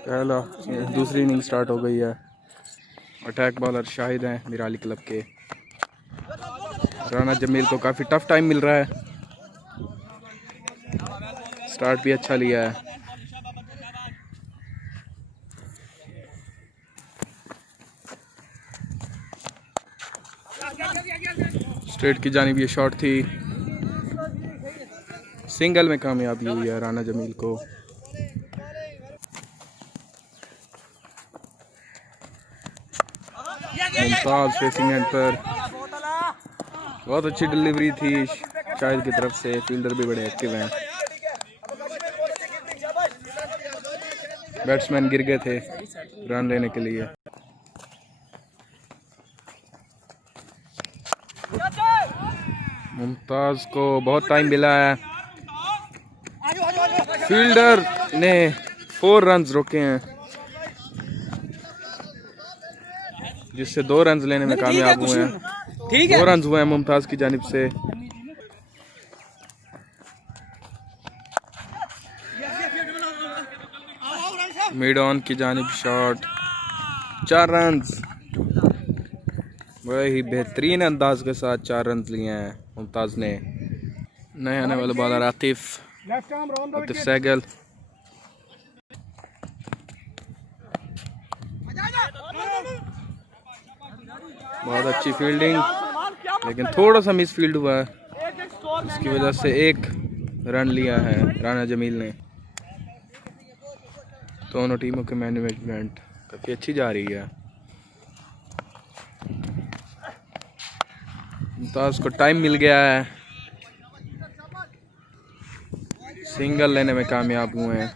पहला दूसरी inning start हो गई है। अटैक बॉलर शाहिद हैं मिराली क्लब के। राना जमील को काफ़ी टफ टाइम मिल रहा है। स्टार्ट भी अच्छा लिया है। स्ट्रेट की जानिब ये शॉट थी, सिंगल में कामयाबी हुई है राना जमील को। मुमताज फेसिंग एंड पर बहुत अच्छी डिलीवरी थी शाहिद की तरफ से। फील्डर भी बड़े एक्टिव हैं। बैट्समैन गिर गए थे रन लेने के लिए। मुमताज को बहुत टाइम मिला है। फील्डर ने 4 रन्स रोके हैं, जिससे 2 रन्स लेने में कामयाब हुए हैं। 2 रन्स हुए हैं मुमताज की जानिब से। मिड ऑन की जानिब शॉट, 4 रन्स। वही बेहतरीन अंदाज के साथ 4 रन्स लिए हैं मुमताज ने। नए आने वाले बॉलर आतिफ सहगल। बहुत अच्छी फील्डिंग, लेकिन थोड़ा सा मिस फील्ड हुआ है, इसकी वजह से 1 रन लिया है राना जमील ने। दोनों टीमों के मैनेजमेंट काफ़ी अच्छी जा रही है। मुमताज को टाइम मिल गया है, सिंगल लेने में कामयाब हुए हैं।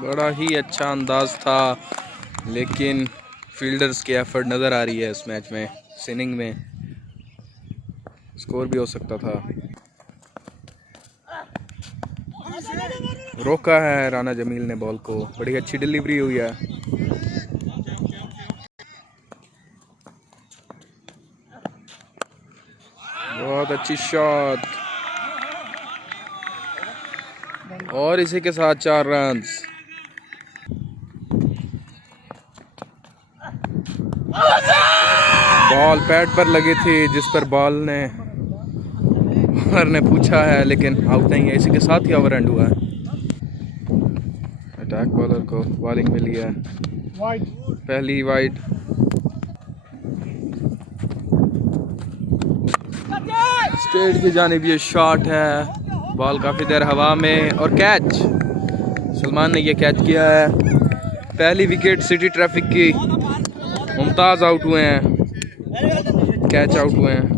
बड़ा ही अच्छा अंदाज था, लेकिन फील्डर्स की एफर्ट नज़र आ रही है इस मैच में। इस इनिंग में स्कोर भी हो सकता था। रोका है राना जमील ने बॉल को। बड़ी अच्छी डिलीवरी हुई है। बहुत अच्छी शॉट, और इसी के साथ 4 रन्स। बॉल पैड पर लगी थी, जिस पर बॉलर ने पूछा है, लेकिन आउट नहीं है। इसी के साथ ही ओवर एंड हुआ है। अटैक बॉलर को बॉलिंग मिली है, पहली वाइड। स्ट्रेट की जानिब ये शॉट है। बॉल काफ़ी देर हवा में और कैच। सलमान ने ये कैच किया है। पहली विकेट सिटी ट्रैफिक की। मुमताज आउट हुए हैं, कैच आउट हुए हैं।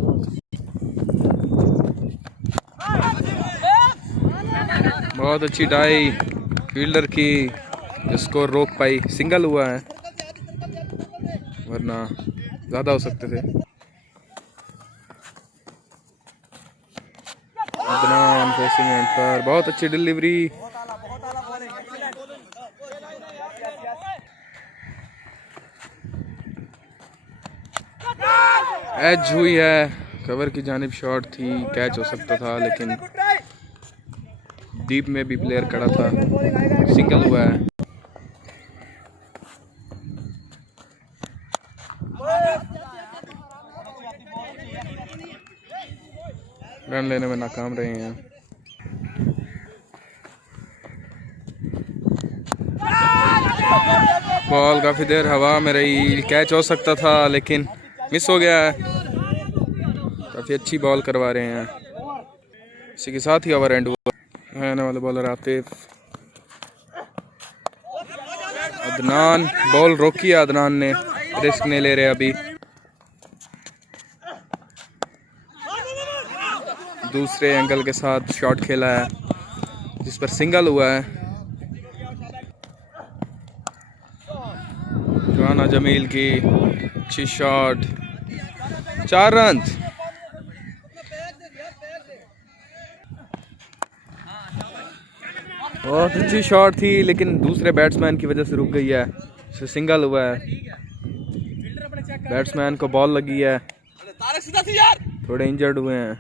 बहुत अच्छी डाई फील्डर की, जिसको रोक पाई। सिंगल हुआ है, वरना ज़्यादा हो सकते थे। अदनान फेसिंग एंड पर बहुत अच्छी डिलीवरी। एज हुई है, कवर की जानिब शॉट थी, कैच हो सकता था, लेकिन डीप में भी प्लेयर खड़ा था। सिंगल हुआ है। रन लेने में नाकाम रहे हैं। बॉल काफ़ी देर हवा में रही, कैच हो सकता था, लेकिन मिस हो गया है। काफ़ी अच्छी बॉल करवा रहे हैं। इसी के साथ ही ओवर एंड हुआ। आने वाले बॉलर आतिफ। अदनान बॉल रोकी है, अदनान ने रिस्क नहीं ले रहे अभी। दूसरे एंगल के साथ शॉट खेला है, जिस पर सिंगल हुआ है। राना जमील की अच्छी शॉट, 4 रन। बहुत अच्छी शॉट थी, लेकिन दूसरे बैट्समैन की वजह से रुक गई है। इससे सिंगल हुआ है। बैट्समैन को बॉल लगी है, थोड़े इंजर्ड हुए हैं।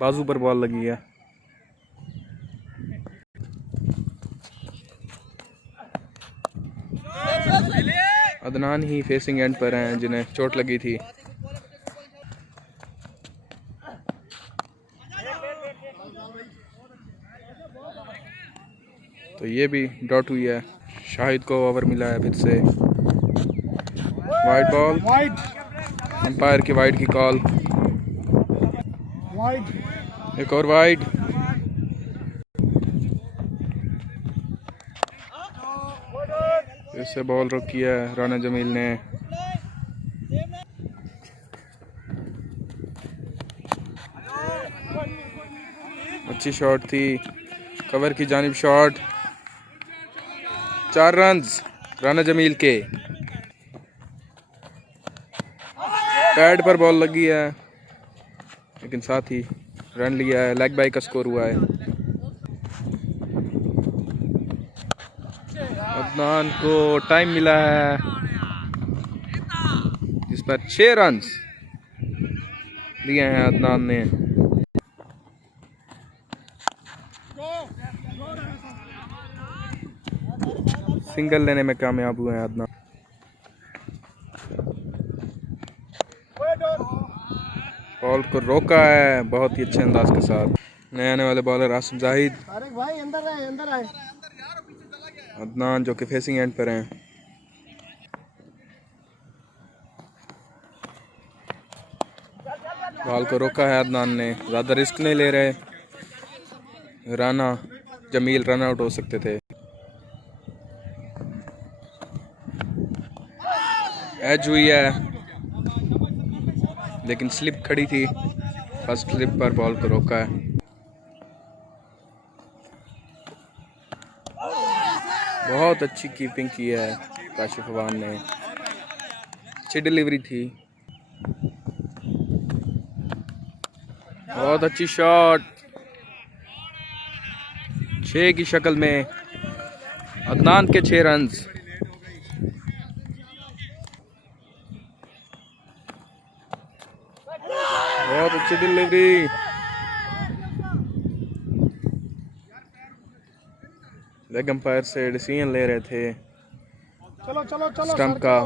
बाजू पर बॉल लगी है। अदनान ही फेसिंग एंड पर हैं जिन्हें चोट लगी थी। तो ये भी डॉट हुई है। शाहिद को ओवर मिला है फिर से। वाइड बॉल, अंपायर की वाइड की कॉल। एक और वाइड। इससे बॉल रोकी है राना जमील ने। अच्छी शॉट थी, कवर की जानिब शॉट। 4 रन्स राना जमील के। पैड पर बॉल लगी है लेकिन साथ ही रन लिया है। लेग बाई का स्कोर हुआ है। अदनान को टाइम मिला है जिस पर 6 रन्स दिए हैं अदनान ने। सिंगल लेने में कामयाब हुए हैं अदनान। बॉल को रोका है बहुत ही अच्छे अंदाज के साथ। नए आने वाले बॉलर आसिम जाहिद। अंदर आए। अदनान जो कि फेसिंग एंड पर हैं। बॉल को रोका है अदनान ने, ज़्यादा रिस्क नहीं ले रहे। राना जमील रन आउट हो सकते थे। एज हुई है लेकिन स्लिप खड़ी थी। फर्स्ट स्लिप पर बॉल को रोका है। बहुत अच्छी कीपिंग की है काशिफ अवान ने। अच्छी डिलीवरी थी। बहुत अच्छी शॉट। 6 की शक्ल में अदनान के 6 रन्स। बहुत अच्छी डिलीवरी। लेग अंपायर से डिसीजन ले रहे थे स्टंप का।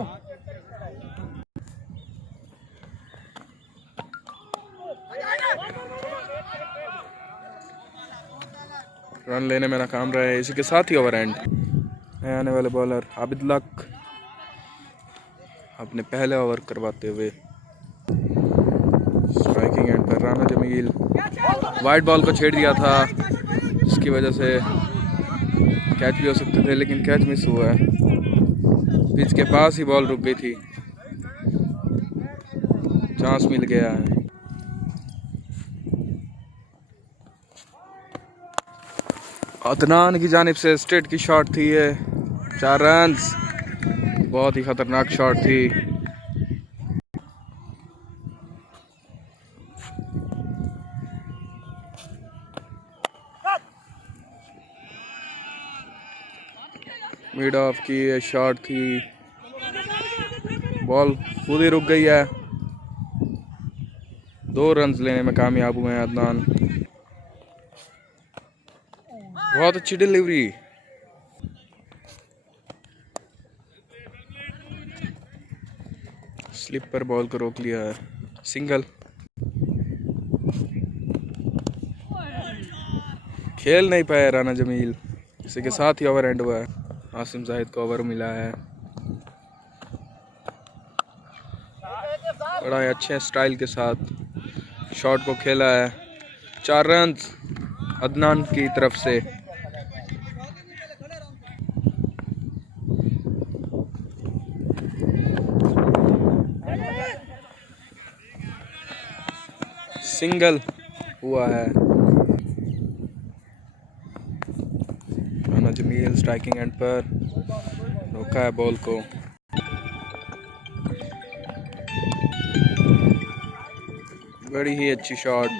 रन लेने में नाकाम रहे। इसी के साथ ही ओवर एंड। नए आने वाले बॉलर आबिद लक अपने पहले ओवर करवाते हुए। स्ट्राइकिंग एंड पर राना जमील। वाइड बॉल को छेड़ दिया था जिसकी वजह से कैच भी हो सकते थे लेकिन कैच मिस हुआ है। पिच के पास ही बॉल रुक गई थी। चांस मिल गया है। अदनान की जानिब से स्ट्रेट की शॉट थी ये। 4 रन्स। बहुत ही खतरनाक शॉट थी। मिड ऑफ की ये शॉट थी। बॉल खुद ही रुक गई है। 2 रन्स लेने में कामयाब हुए हैं अदनान। बहुत अच्छी डिलीवरी। स्लिप पर बॉल को रोक लिया है। सिंगल। खेल नहीं पाया राना जमील। इसी के साथ ही ओवर एंड हुआ है। आसिम जाहिद को ओवर मिला है। बड़ा अच्छे स्टाइल के साथ शॉट को खेला है। 4 रन्स अदनान की तरफ से। सिंगल हुआ है। राना जमील स्ट्राइकिंग एंड पर रोका है बॉल को। बड़ी ही अच्छी शॉट।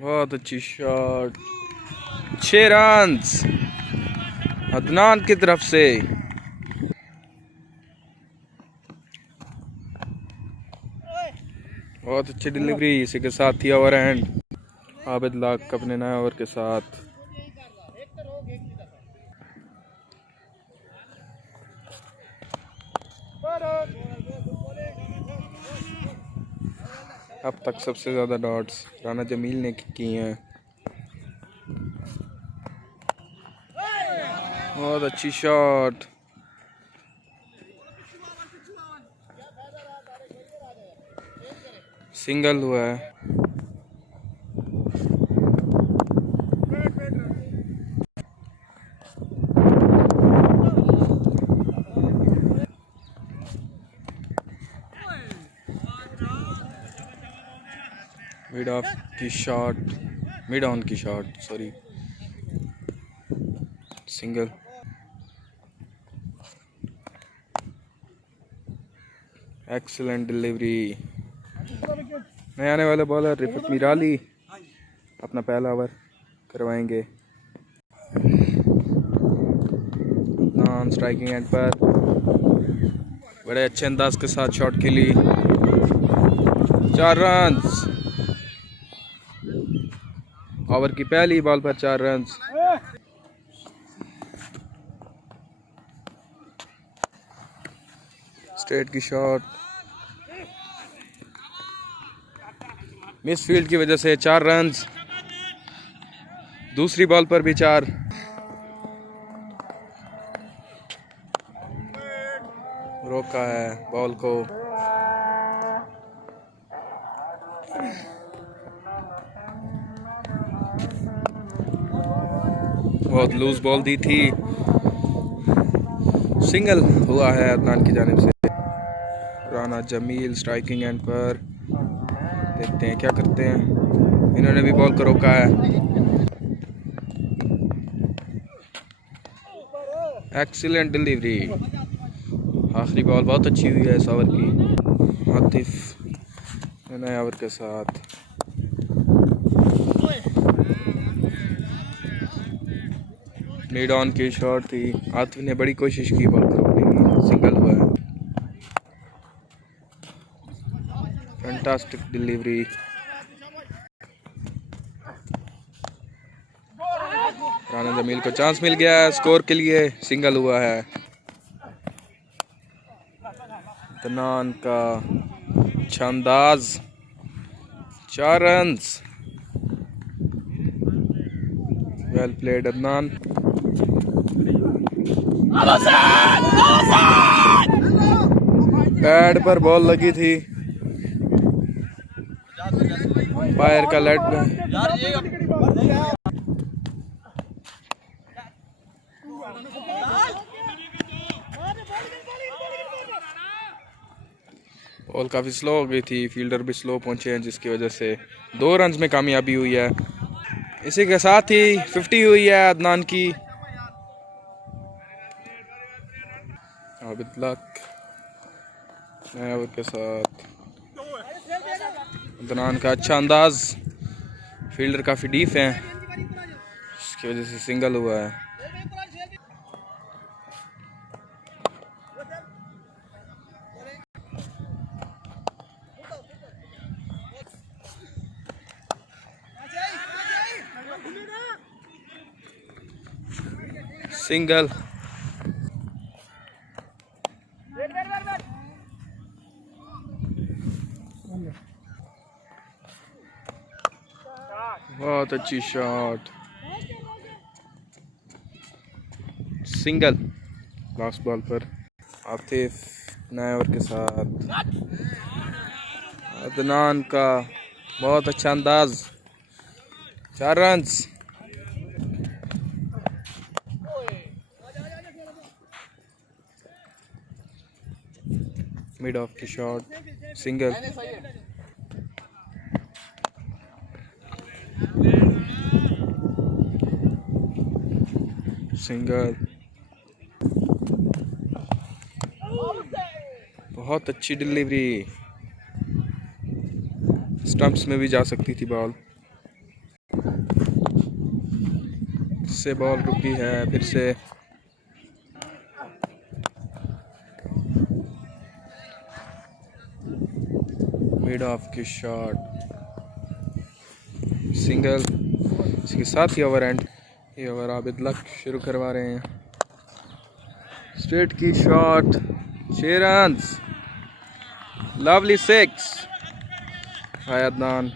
बहुत अच्छी शॉट। 6 रन्स अदनान की तरफ से। बहुत अच्छी डिलीवरी, इसी के साथ थी ओवर एंड। आबिद लाक अपने नए ओवर के साथ। अब तक सबसे ज़्यादा डॉट्स राना जमील ने की हैं। बहुत अच्छी शॉट, सिंगल हुआ है। मिड ऑफ की शॉट, मिड ऑन की shot, sorry, single. Excellent delivery. नए आने वाले बॉलर रिफत मीराली अपना पहला ओवर करवाएंगे। नॉन स्ट्राइकिंग एंड पर बड़े अच्छे अंदाज के साथ शॉट खेली, 4 रन। ओवर की पहली बॉल पर 4 रन। स्ट्रेट की शॉट, मिस फील्ड की वजह से 4 रन। दूसरी बॉल पर भी 4। रोका है बॉल को। बहुत लूज बॉल दी थी, सिंगल हुआ है अदनान की जानिब से। राना जमील स्ट्राइकिंग एंड पर, देखते हैं क्या करते हैं। इन्होंने भी बॉल को रोका है। Excellent delivery. आखिरी बॉल बहुत अच्छी हुई है इस ओवर की। आतिफ नए ओवर के साथ। मिड ऑन की शॉट थी, आतिफ ने बड़ी कोशिश की बॉल को रोकने की, सिंगल हुआ है। Fantastic delivery. राना जमील को चांस मिल गया है स्कोर के लिए, सिंगल हुआ है। अदनान का अच्छा अंदाज, 4 run. Well played Adnan. Pad पर बॉल लगी थी, अंपायर का लेट। बॉल काफ़ी स्लो हो गई थी, फील्डर भी स्लो पहुंचे हैं, जिसकी वजह से 2 रन में कामयाबी हुई है। इसी के साथ ही 50 हुई है अदनान की। आबिद लाक नए ओवर के साथ। अदनान का अच्छा अंदाज, फील्डर काफ़ी डीप हैं, इसकी वजह से सिंगल हुआ है। सिंगल। बहुत अच्छी शॉट, सिंगल। लास्ट बॉल पर आतिफ नए ओवर के साथ। अदनान का बहुत अच्छा अंदाज, 4 रन। मिड ऑफ की शॉट, सिंगल। सिंगल। बहुत अच्छी डिलीवरी, स्टंप्स में भी जा सकती थी बॉल, से बॉल रुकी है फिर से। मिड ऑफ की शॉट, सिंगल। इसके साथ ही ओवर एंड। ये ओवर आबिद लक शुरू करवा रहे हैं। स्ट्रेट की शॉट, 6 रन्स, लवली 6 हाय अदनान।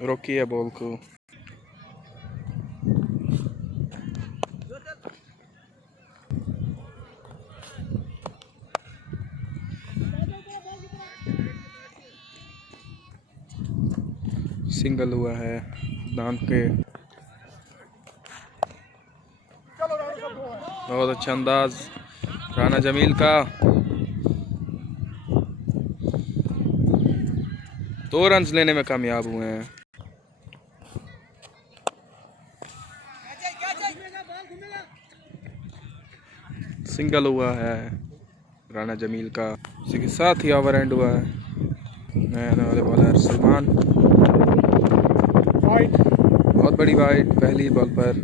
रोकी है बॉल को। सिंगल हुआ है दान के। बहुत अच्छा अंदाज राना जमील का। 2 रन्स लेने में कामयाब हुए हैं। सिंगल हुआ है राना जमील का। इसी के साथ ही ओवर एंड हुआ है। नए आने वाले बॉलर सलमान। बहुत बड़ी वाइड पहली बॉल पर।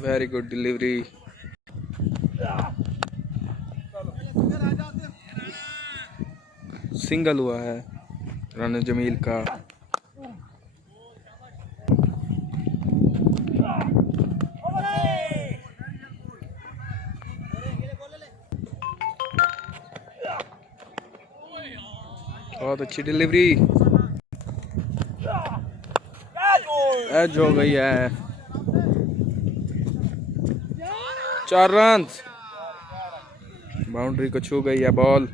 Very good delivery. सिंगल हुआ है राना जमील का। बहुत अच्छी डिलीवरी, एज हो गई है। 4 रन्स, बाउंड्री को छू गई है बॉल।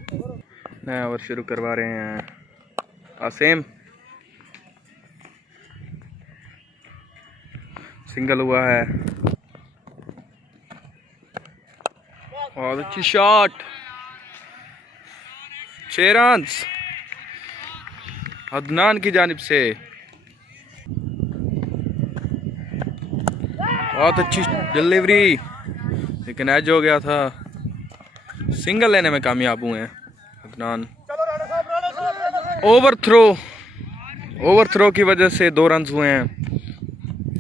नया ओवर शुरू करवा रहे हैं आसिम। सिंगल हुआ है। बहुत अच्छी शॉट, 6 रन्स अदनान की जानिब से। बहुत अच्छी डिलीवरी, लेकिन एज हो गया था। सिंगल लेने में कामयाब हुए हैं अदनान। ओवर थ्रो की वजह से 2 रन्स हुए हैं।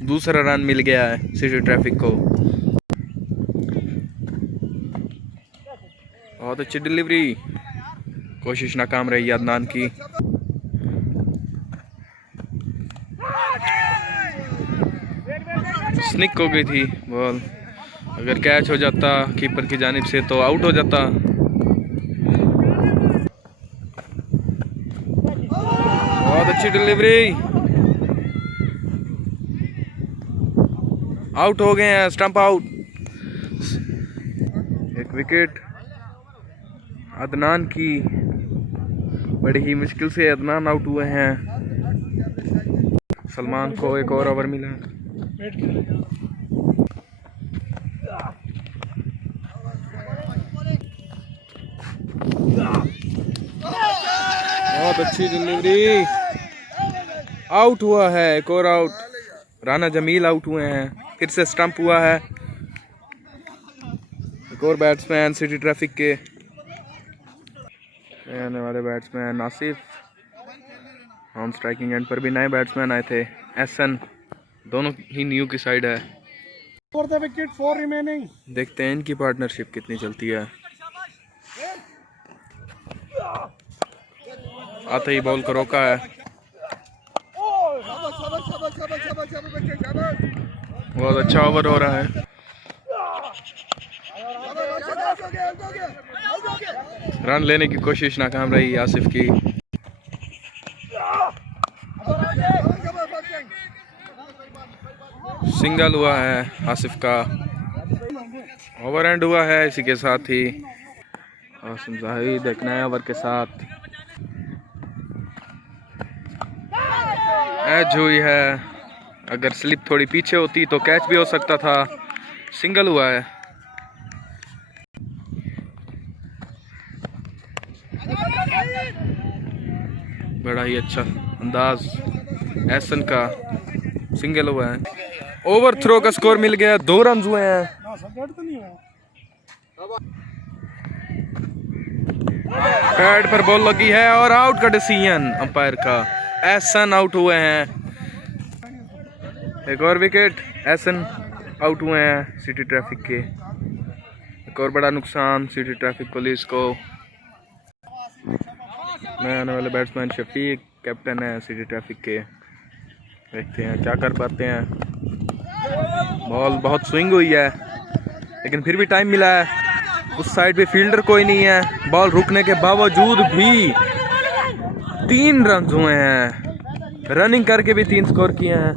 दूसरा रन मिल गया है सिटी ट्रैफिक को। बहुत अच्छी डिलीवरी, कोशिश नाकाम रही अदनान की। स्निक हो गई थी बॉल। अगर कैच हो जाता कीपर की जानिब से तो आउट हो जाता। बहुत अच्छी डिलीवरी, आउट हो गए हैं, स्टंप आउट। एक विकेट अदनान की। बड़ी ही मुश्किल से अदनान आउट हुए हैं। सलमान को एक और ओवर मिला। बहुत अच्छी डिलीवरी, आउट हुआ है। एक और आउट, राना जमील आउट हुए हैं। फिर से स्टंप हुआ है। एक और बैट्समैन सिटी ट्रैफिक के आने वाले batsman Asif. On striking and पर भी नए बैट्समैन आए थे, एहसन। दोनों ही न्यू की साइड है। For the wicket, 4 remaining. देखते हैं इनकी पार्टनरशिप कितनी चलती है। आते ही बॉल को रोका है। बहुत अच्छा ओवर हो रहा है। रन लेने की कोशिश नाकाम रही आसिफ की। सिंगल हुआ है आसिफ का। ओवर एंड हुआ है। इसी के साथ ही आसिम जाहिद एक नए ओवर के साथ। एज हुई है। अगर स्लिप थोड़ी पीछे होती तो कैच भी हो सकता था। सिंगल हुआ है। बड़ा ही अच्छा अंदाज एहसन का। सिंगल हुआ है। ओवर थ्रो का स्कोर मिल गया। 2 रन हुए हैं। पैड पर बॉल लगी है और आउट का डिसीजन अंपायर का। एहसन आउट हुए हैं। एक और विकेट, एसन आउट हुए हैं सिटी ट्रैफिक के। एक और बड़ा नुकसान सिटी ट्रैफिक पुलिस को। नए आने वाले बैट्समैन शफीक कैप्टन है सिटी ट्रैफिक के। देखते हैं क्या कर पाते हैं। बॉल बहुत स्विंग हुई है लेकिन फिर भी टाइम मिला है। उस साइड पे फील्डर कोई नहीं है। बॉल रुकने के बावजूद भी 3 रन हुए हैं। रनिंग करके भी 3 स्कोर किए हैं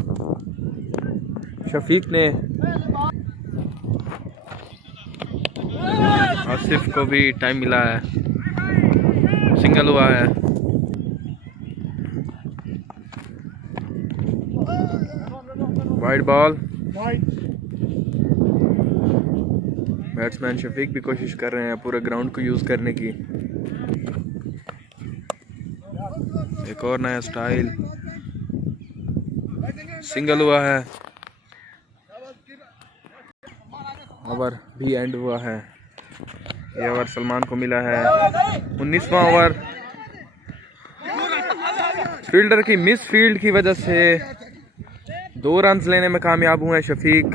शफीक ने। आसिफ को भी टाइम मिला है, सिंगल हुआ है। Wide ball. बैट्समैन शफीक भी कोशिश कर रहे हैं पूरे ग्राउंड को यूज करने की। एक और नया स्टाइल, सिंगल हुआ है। ओवर भी एंड हुआ है। ये ओवर सलमान को मिला है। 19वां ओवर। फील्डर की मिस फील्ड की वजह से 2 रन लेने में कामयाब हुए शफीक।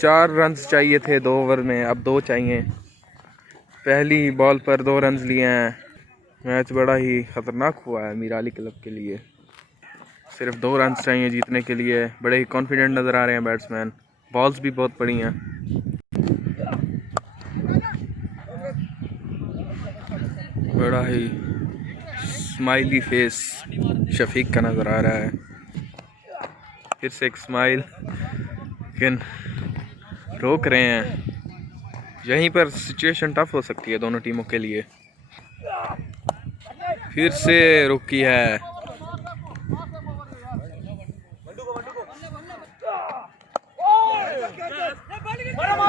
4 रन चाहिए थे 2 ओवर में, अब 2 चाहिए। पहली बॉल पर 2 रन लिए हैं। मैच बड़ा ही खतरनाक हुआ है मीराली क्लब के लिए। सिर्फ 2 रन चाहिए जीतने के लिए। बड़े ही कॉन्फिडेंट नजर आ रहे हैं बैट्समैन। बॉल्स भी बहुत बड़ी हैं। बड़ा ही स्माइली फेस शफीक का नजर आ रहा है। फिर से एक स्माइल, लेकिन रोक रहे हैं। यहीं पर सिचुएशन टफ हो सकती है दोनों टीमों के लिए। फिर से रुकी है।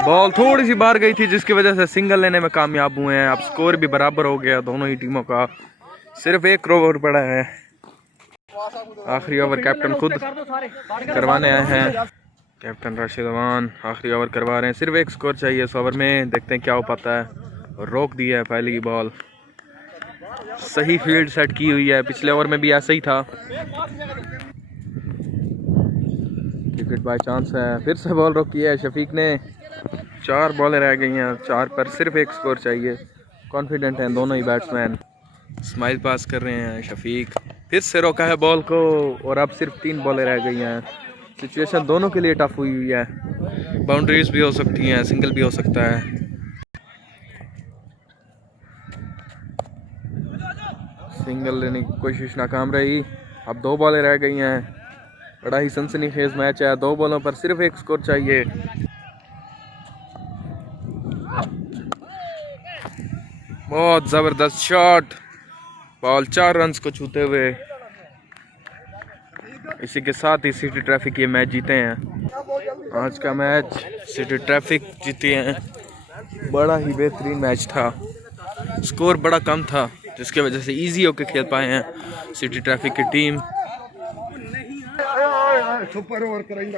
बॉल थोड़ी सी बाहर गई थी जिसकी वजह से सिंगल लेने में कामयाब हुए हैं। अब स्कोर भी बराबर हो गया दोनों ही टीमों का। सिर्फ 1 ओवर पड़ा है। आखिरी ओवर कैप्टन खुद करवाने आए हैं। कैप्टन राशिद अवान आखिरी ओवर करवा रहे हैं। सिर्फ 1 स्कोर चाहिए इस ओवर में। देखते हैं क्या हो पाता है। और रोक दिया है पहली बॉल। सही फील्ड सेट की हुई है। पिछले ओवर में भी ऐसा ही था। विकेट बाय चांस है। फिर से बॉल रोकी है शफीक ने। 4 बॉलें रह गई हैं। 4 पर सिर्फ 1 स्कोर चाहिए। कॉन्फिडेंट हैं दोनों ही बैट्समैन। स्माइल पास कर रहे हैं शफीक। फिर से रोका है बॉल को और अब सिर्फ 3 बॉलें रह गई हैं। सिचुएशन दोनों के लिए टफ हुई है। बाउंड्रीज भी हो सकती हैं, सिंगल भी हो सकता है। सिंगल लेने की कोशिश नाकाम रही। अब 2 बॉलें रह गई हैं। बड़ा ही सनसनीखेज मैच है। 2 बॉलों पर सिर्फ 1 स्कोर चाहिए। बहुत जबरदस्त शॉट। बॉल 4 रन को छूते हुए। इसी के साथ ही सिटी ट्रैफिक ये मैच जीते हैं। आज का मैच सिटी ट्रैफिक जीते हैं। बड़ा ही बेहतरीन मैच था। स्कोर बड़ा कम था जिसकी वजह से इजी होकर खेल पाए हैं सिटी ट्रैफिक की टीम। सुपर ओवर करेंगे।